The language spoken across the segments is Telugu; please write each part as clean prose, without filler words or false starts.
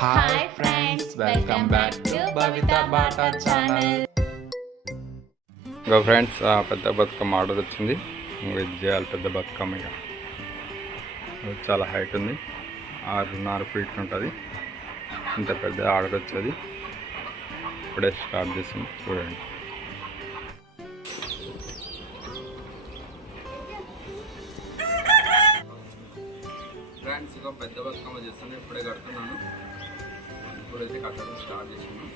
Hi friends, welcome back to Bavita Bata channel. ఇంకా ఫ్రెండ్స్ పెద్ద బతుకమ్మ ఆర్డర్ వచ్చింది. ఇది చేయాలి పెద్ద బతుకమ్మ. ఇక చాలా హైట్ ఉంది, 6.5 ఫీట్లు ఉంటుంది. ఇంత పెద్ద ఆర్డర్ వచ్చేది. ఇప్పుడే స్టార్ట్ చేసాం, చూడండి. ఫ్రెండ్స్ ఇక పెద్ద బతుకమ్మ చేస్తాను, ఇప్పుడే కడుతున్నాను. ఇప్పుడైతే కట్టడం స్టార్ట్ చేసాను.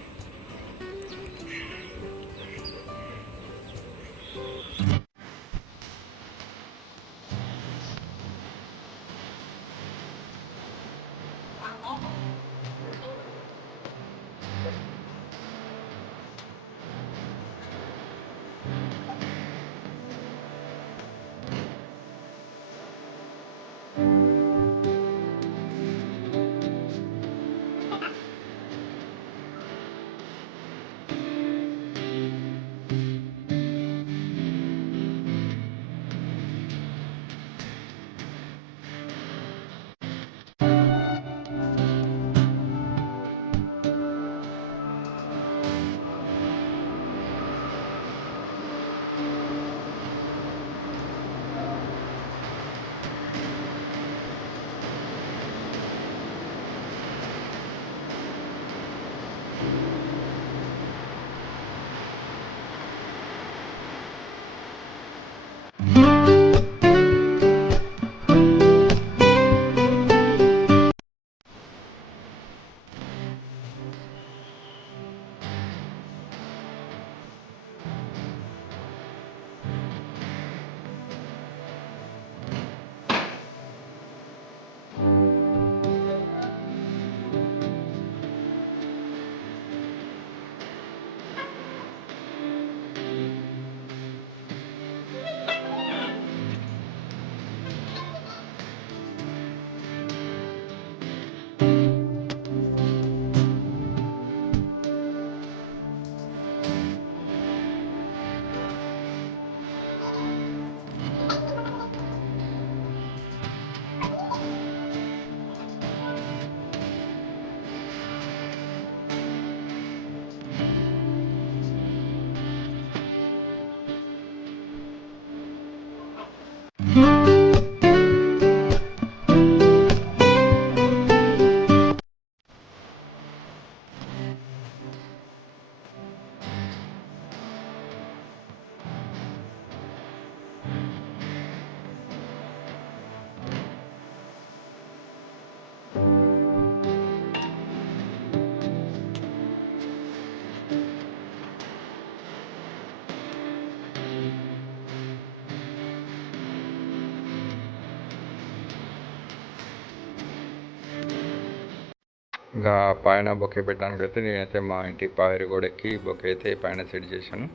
ఇంకా పైన బొకే పెట్టడానికి అయితే నేనైతే మా ఇంటి పాయరు గోడకి బొకే అయితే పైన సెట్ చేశాను.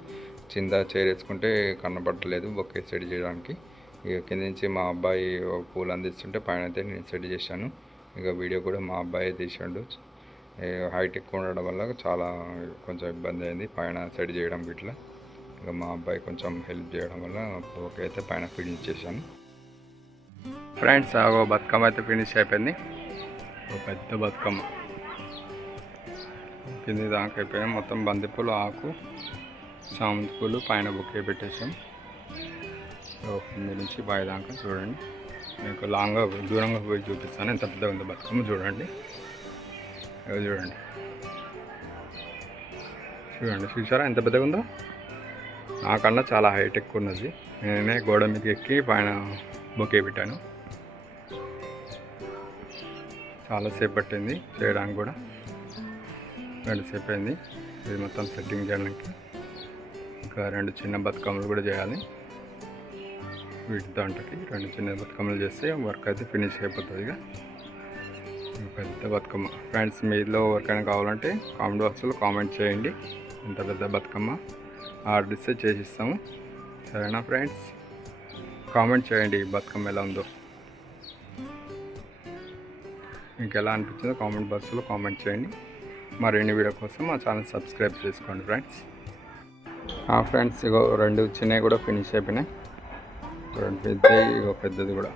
కింద చేరేసుకుంటే కనపడలేదు బొకే సెట్ చేయడానికి. ఇక కింద నుంచి మా అబ్బాయి పూలు అందిస్తుంటే పైన అయితే నేను సెట్ చేశాను. ఇక వీడియో కూడా మా అబ్బాయి తీసాడు. హైట్ ఎక్కువ ఉండడం వల్ల చాలా కొంచెం ఇబ్బంది అయింది పైన సెట్ చేయడం ఇట్లా. ఇక మా అబ్బాయి కొంచెం హెల్ప్ చేయడం వల్ల బొకే అయితే పైన ఫినిష్ చేశాను. ఫ్రెండ్స్ బతుకమ్మ అయితే ఫినిష్ అయిపోయింది. ఒక పెద్ద బతుకమ్మ కింది దాకా అయిపోయాం. మొత్తం బంతిపూలు, ఆకు, చామంతి పూలు పైన బొకే పెట్టేసాం. కింది నుంచి పై దాకా చూడండి. మీకు లాంగ్గా దూరంగా పోయి చూపిస్తాను ఎంత పెద్దగా ఉందో బతుకమ్మ. చూడండి చూడండి చూడండి చూసారా ఎంత పెద్దగా ఉందో. నాకన్నా చాలా హైట్ ఎక్కువ ఉన్నది. నేనే గోడ మీదకి ఎక్కి పైన బొకే పెట్టాను. చాలాసేపు పట్టింది చేయడానికి కూడా, 2 సేపు అయింది ఇది మొత్తం సెట్టింగ్ చేయడానికి. ఇంకా 2 చిన్న బతుకమ్మలు కూడా చేయాలి. వీటి దాంట్లోకి 2 చిన్న బతుకమ్మలు చేస్తే వర్క్ అయితే ఫినిష్ అయిపోతుంది. ఇక పెద్ద బతుకమ్మ. ఫ్రెండ్స్ మీలో ఎవరికైనా కావాలంటే కామెంట్ బాక్స్లో కామెంట్ చేయండి. ఇంత పెద్ద బతుకమ్మ ఆర్డర్ ఇస్తే చేసిస్తాము. సరేనా ఫ్రెండ్స్? కామెంట్ చేయండి బతుకమ్మ ఎలా ఉందో, మీకు ఎలా అనిపించిందో కామెంట్ బాక్స్లో కామెంట్ చేయండి. మరిన్ని వీడియో కోసం మా ఛానల్ సబ్స్క్రైబ్ చేసుకోండి ఫ్రెండ్స్. ఫ్రెండ్స్ ఇగో 2 చిన్నవి కూడా ఫినిష్ అయిపోయినాయి. 2 పెద్దవి, ఇగో పెద్దది కూడా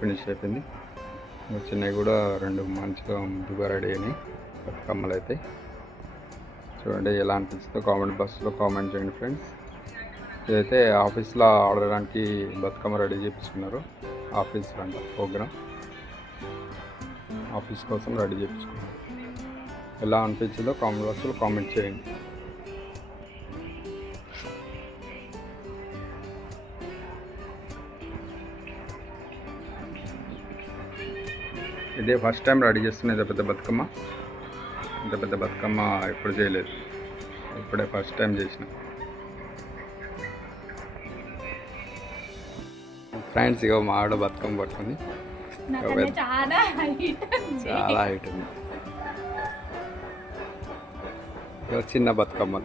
ఫినిష్ అయిపోయింది. చిన్నవి కూడా 2 మంచిగా ముందుగా రెడీ అయినాయి బతుకమ్మలు అయితే. చూడండి ఎలా అనిపిస్తుందో కామెంట్ బాక్స్లో కామెంట్ చేయండి ఫ్రెండ్స్. ఇదైతే ఆఫీస్లో ఆడడానికి బతుకమ్మ రెడీ చేయించుకున్నారు. ఆఫీస్లో అంట ప్రోగ్రామ్, ఆఫీస్ కోసం రెడీ చేయించుకున్నారు. ఎలా అనిపించిందో కామెంట్ బాక్స్లో కామెంట్ చేయండి. ఇదే ఫస్ట్ టైం రెడీ చేస్తున్న పెద్ద బతుకమ్మ. ఇంత పెద్ద బతుకమ్మ ఎప్పుడు చేయలేదు, ఇప్పుడే ఫస్ట్ టైం చేసిన. ఫ్రెండ్స్ ఇక మా ఆవిడ బతుకమ్మ పట్టుకుంది. చాలా హైట్ ఉంది. చిన్న బతుకమ్మ